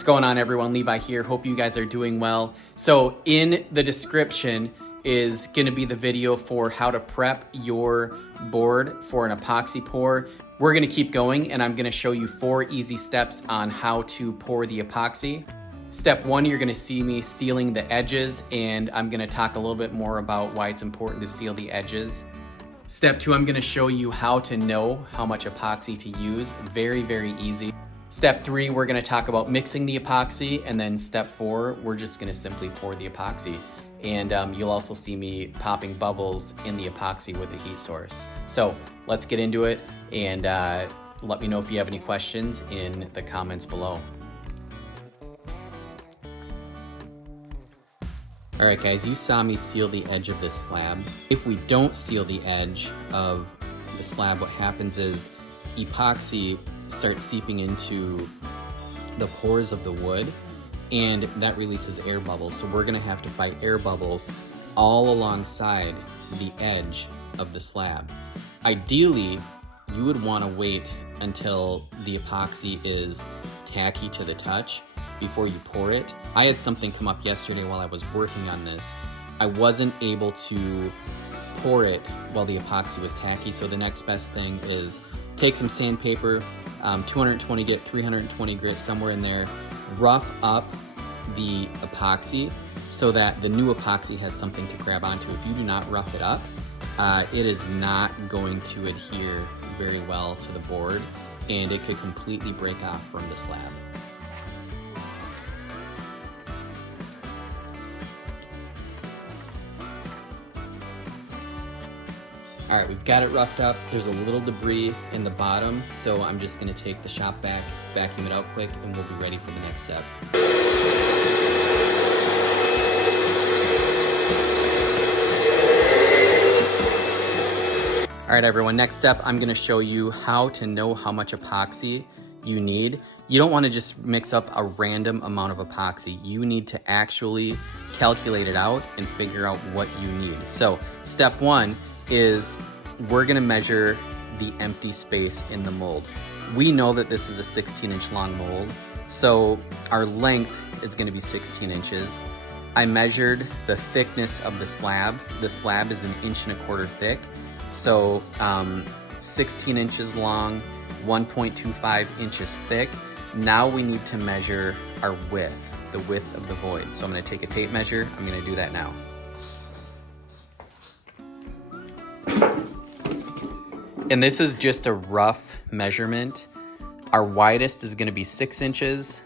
What's going on, everyone? Levi here. Hope you guys are doing well. So in the description is going to be the video for how to prep your board for an epoxy pour. We're going to keep going, and I'm going to show you 4 easy steps on how to pour the epoxy. Step 1, you're going to see me sealing the edges, and I'm going to talk a little bit more about why it's important to seal the edges. Step 2, I'm going to show you how to know how much epoxy to use. Very, very easy. Step 3, we're going to talk about mixing the epoxy, and then step 4, we're just going to simply pour the epoxy. And you'll also see me popping bubbles in the epoxy with the heat source. So let's get into it, and let me know if you have any questions in the comments below. All right, guys, you saw me seal the edge of this slab. If we don't seal the edge of the slab, what happens is epoxy starts seeping into the pores of the wood, and that releases air bubbles. So we're gonna have to fight air bubbles all alongside the edge of the slab. Ideally, you would wanna wait until the epoxy is tacky to the touch before you pour it. I had something come up yesterday while I was working on this. I wasn't able to pour it while the epoxy was tacky, so the next best thing is take some sandpaper, 220 grit, 320 grit, somewhere in there, rough up the epoxy so that the new epoxy has something to grab onto. If you do not rough it up, it is not going to adhere very well to the board, and it could completely break off from the slab. All right, we've got it roughed up. There's a little debris in the bottom, so I'm just gonna take the shop vac, vacuum it out quick, and we'll be ready for the next step. All right, everyone, next step, I'm gonna show you how to know how much epoxy you need. You don't wanna just mix up a random amount of epoxy. You need to actually calculate it out and figure out what you need. So step 1 is we're gonna measure the empty space in the mold. We know that this is a 16-inch long mold, so our length is gonna be 16 inches. I measured the thickness of the slab. The slab is 1.25 inches thick, so 16 inches long, 1.25 inches thick. Now we need to measure our width, the width of the void. So I'm gonna take a tape measure. I'm gonna do that now. And this is just a rough measurement. Our widest is gonna be 6 inches.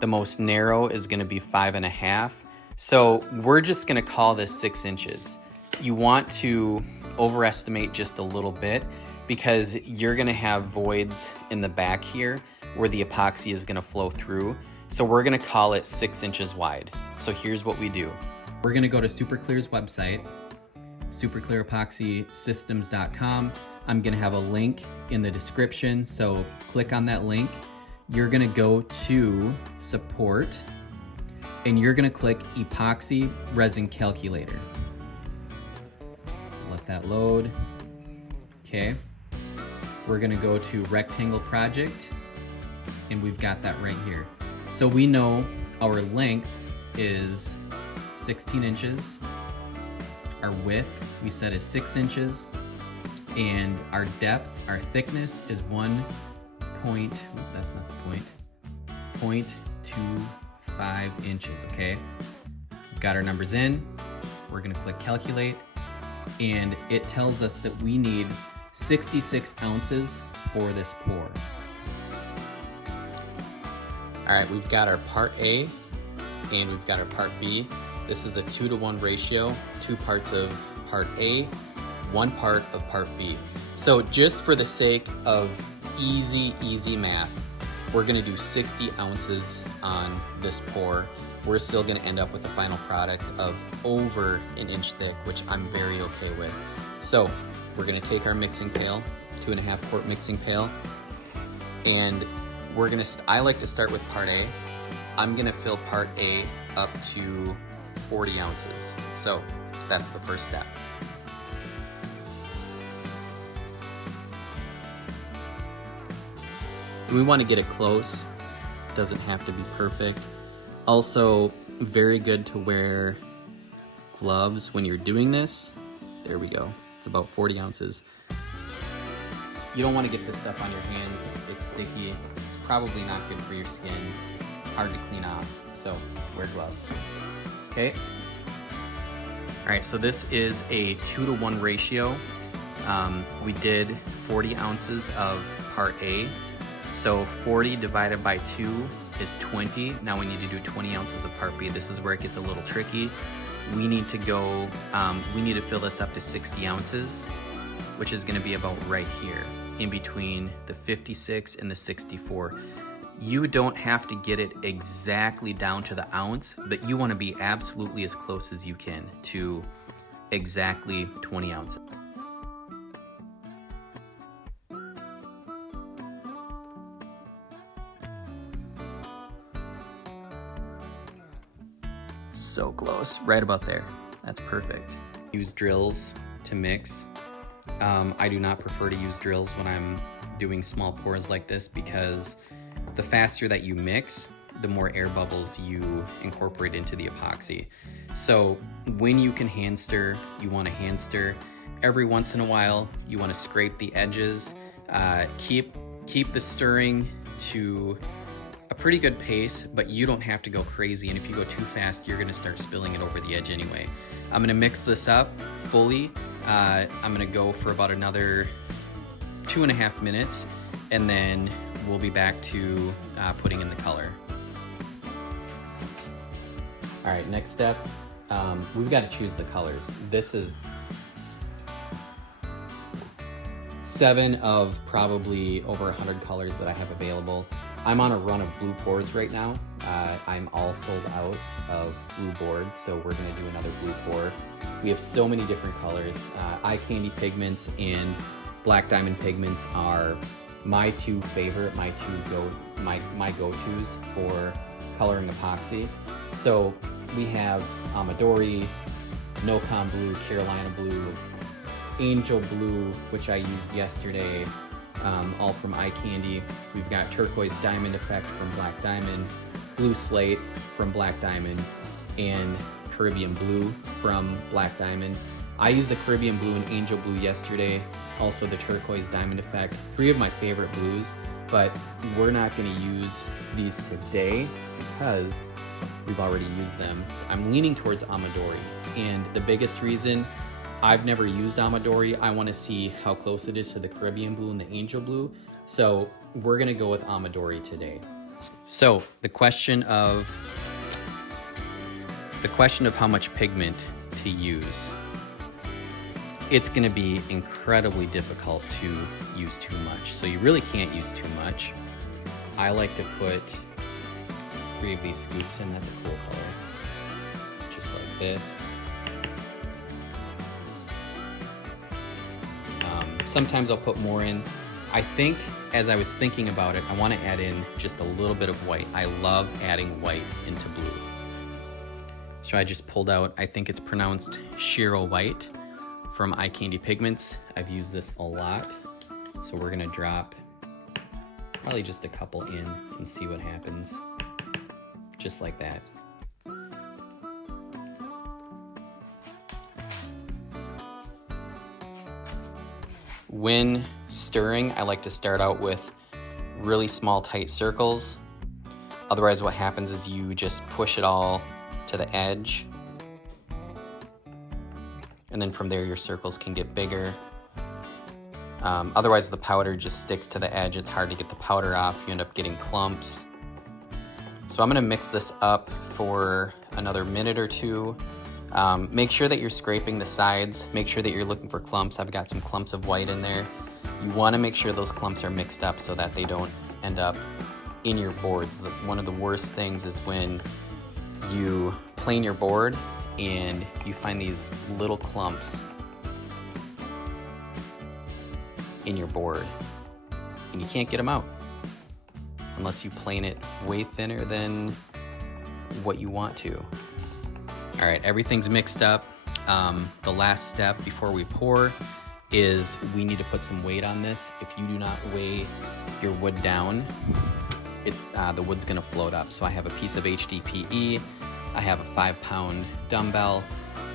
The most narrow is gonna be 5.5. So we're just gonna call this 6 inches. You want to overestimate just a little bit because you're gonna have voids in the back here where the epoxy is gonna flow through. So we're gonna call it 6 inches wide. So here's what we do. We're gonna go to Superclear's website, superclearepoxysystems.com. I'm gonna have a link in the description, so click on that link. You're gonna go to support, and you're gonna click epoxy resin calculator. Let that load. Okay. We're gonna go to rectangle project, and we've got that right here. So we know our length is 16 inches. Our width, we said, is 6 inches, and our depth, our thickness is 0.25 inches, okay? We've got our numbers in, we're gonna click calculate, and it tells us that we need 66 ounces for this pour. All right, we've got our part A, and we've got our part B. This is a 2-to-1 ratio, 2 parts of part A, 1 part of part B. So just for the sake of easy math, we're gonna do 60 ounces on this pour. We're still gonna end up with a final product of over 1 inch thick, which I'm very okay with. So we're gonna take our mixing pail, 2.5 quart mixing pail, and we're gonna, I like to start with part A. I'm gonna fill part A up to 40 ounces. So that's the first step. We want to get it close doesn't have to be perfect. Also, very good to wear gloves when you're doing this. There we go. It's about 40 ounces. You don't want to get this stuff on your hands. It's sticky. It's probably not good for your skin. Hard to clean off, so wear gloves. Okay. All right, so this is a 2-to-1 ratio. We did 40 ounces of part A. So 40 divided by 2 is 20. Now we need to do 20 ounces of part B. This is where it gets a little tricky. We need to go, we need to fill this up to 60 ounces, which is gonna be about right here, in between the 56 and the 64. You don't have to get it exactly down to the ounce, but you wanna be absolutely as close as you can to exactly 20 ounces. So close, right about there. That's perfect. Use drills to mix. I do not prefer to use drills when I'm doing small pours like this because the faster that you mix, the more air bubbles you incorporate into the epoxy. So when you can hand stir, you want to hand stir. Every once in a while, you want to scrape the edges. Keep the stirring to a pretty good pace, but you don't have to go crazy. And if you go too fast, you're gonna start spilling it over the edge anyway. I'm gonna mix this up fully. I'm gonna go for about another 2.5 minutes, and then we'll be back to putting in the color. All right, next step, we've got to choose the colors. This is 7 of probably over 100 colors that I have available. I'm on a run of blue pours right now. I'm all sold out of blue boards, so we're gonna do another blue pour. We have so many different colors. Eye candy pigments and black diamond pigments are my two favorite, my go-tos for coloring epoxy. So we have Amadori, No-Com Blue, Carolina Blue, Angel Blue, which I used yesterday, all from Eye Candy. We've got Turquoise Diamond Effect from Black Diamond, Blue Slate from Black Diamond, and Caribbean Blue from Black Diamond. I used the Caribbean Blue and Angel Blue yesterday, also the Turquoise Diamond Effect, 3 of my favorite blues, but we're not going to use these today because we've already used them. I'm leaning towards Amadori, and the biggest reason, I've never used Amadori. I want to see how close it is to the Caribbean Blue and the Angel Blue, so we're going to go with Amadori today. So the question of how much pigment to use. It's going to be incredibly difficult to use too much, so you really can't use too much. I like to put 3 of these scoops in. That's a cool color, just like this. Sometimes I'll put more in. I think, as I was thinking about it, I want to add in just a little bit of white. I love adding white into blue. So I just pulled out, I think it's pronounced Shiro White from Eye Candy Pigments. I've used this a lot. So we're gonna drop probably just a couple in and see what happens. Just like that. When stirring, I like to start out with really small, tight circles. Otherwise, what happens is you just push it all to the edge. And then from there, your circles can get bigger. Otherwise, the powder just sticks to the edge. It's hard to get the powder off. You end up getting clumps. So I'm gonna mix this up for another minute or 2. Make sure that you're scraping the sides. Make sure that you're looking for clumps. I've got some clumps of white in there. You wanna make sure those clumps are mixed up so that they don't end up in your boards. One of the worst things is when you plane your board and you find these little clumps in your board and you can't get them out unless you plane it way thinner than what you want to. All right, everything's mixed up. The last step before we pour is we need to put some weight on this. If you do not weigh your wood down, the wood's gonna float up. So I have a piece of HDPE, I have a 5-pound dumbbell.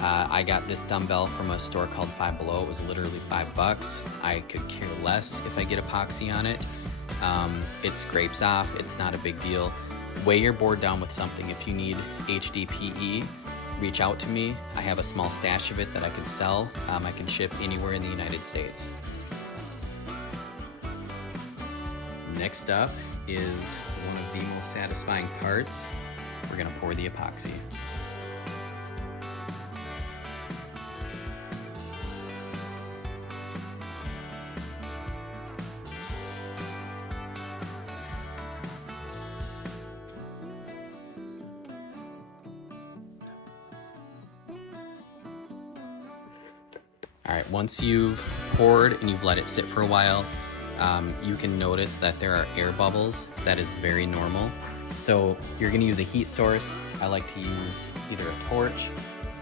I got this dumbbell from a store called Five Below. It was literally $5. I could care less if I get epoxy on it. It scrapes off, it's not a big deal. Weigh your board down with something. If you need HDPE, reach out to me. I have a small stash of it that I can sell. I can ship anywhere in the United States. Next up is one of the most satisfying parts. We're gonna pour the epoxy. All right, once you've poured and you've let it sit for a while, you can notice that there are air bubbles. That is very normal. So you're gonna use a heat source. I like to use either a torch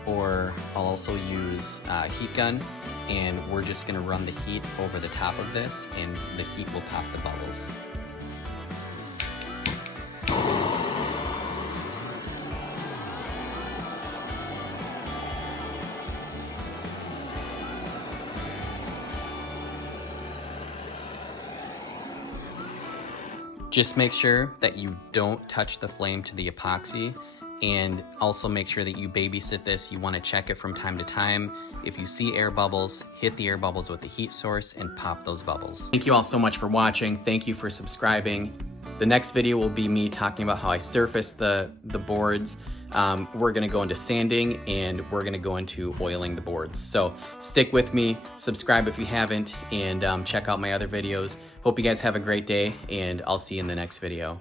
or I'll also use a heat gun, and we're just gonna run the heat over the top of this and the heat will pop the bubbles. Just make sure that you don't touch the flame to the epoxy, and also make sure that you babysit this. You want to check it from time to time. If you see air bubbles, hit the air bubbles with the heat source and pop those bubbles. Thank you all so much for watching. Thank you for subscribing. The next video will be me talking about how I surface the boards. We're gonna go into sanding and we're gonna go into oiling the boards. So stick with me, subscribe if you haven't, and check out my other videos. Hope you guys have a great day, and I'll see you in the next video.